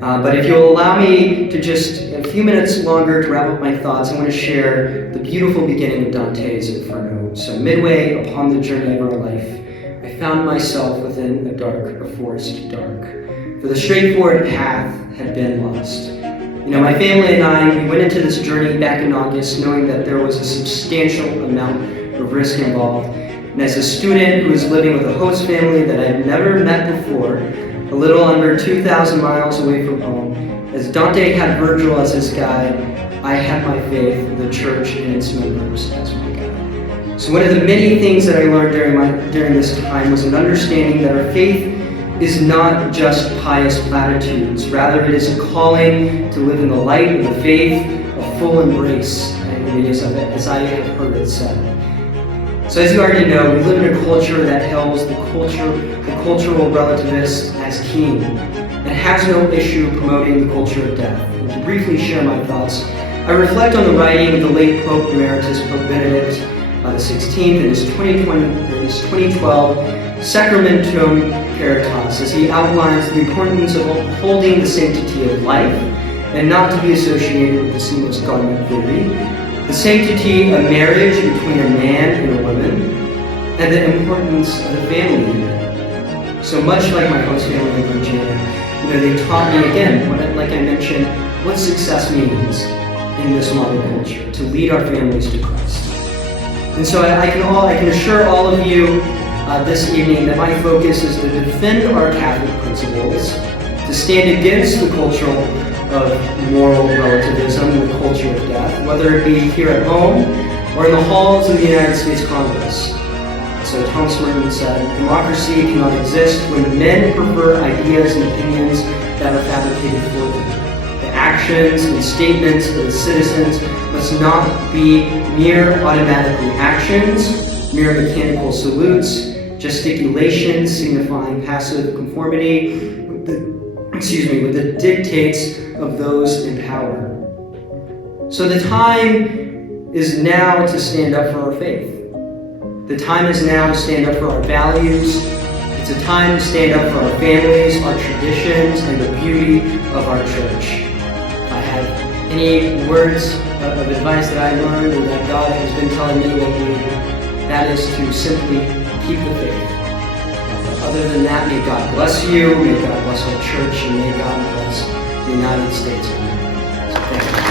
But if you'll allow me to just a few minutes longer to wrap up my thoughts, I want to share the beautiful beginning of Dante's Inferno. So midway upon the journey of our life, I found myself within a forest dark, for the straightforward path had been lost. My family and I, we went into this journey back in August knowing that there was a substantial amount of risk involved. And as a student who was living with a host family that I had never met before, a little under 2,000 miles away from home, as Dante had Virgil as his guide, I had my faith, the church and its members as my guide. So one of the many things that I learned during this time was an understanding that our faith is not just pious platitudes. Rather, it is a calling to live in the light of the faith, a full embrace, and it is of it, as I have heard it said. So as you already know, we live in a culture that hails the cultural relativist as king, and has no issue promoting the culture of death. And to briefly share my thoughts, I reflect on the writing of the late Pope Emeritus, Pope Benedict XVI, in his 2012 Sacramentum Caritas, as he outlines the importance of upholding the sanctity of life and not to be associated with the seamless garment theory, the sanctity of marriage between a man and a woman, and the importance of the family unit. So much like my host family in Virginia, they taught me again, like I mentioned, what success means in this modern culture, to lead our families to Christ. And so I can assure all of you this evening that my focus is to defend our Catholic principles, to stand against the culture of moral relativism and the culture of death, whether it be here at home or in the halls of the United States Congress. So Thomas Merton said, democracy cannot exist when men prefer ideas and opinions that are fabricated for them. The actions and statements of the citizens must not be mere automatic reactions, mere mechanical salutes, gesticulations signifying passive conformity with the dictates of those in power. So the time is now to stand up for our faith. The time is now to stand up for our values. It's a time to stand up for our families, our traditions, and the beauty of our church. If I have any words of advice that I learned or that God has been telling me lately, that is to simply keep the faith. Other than that, may God bless you, may God bless our church, and may God bless the United States of America. So thank you.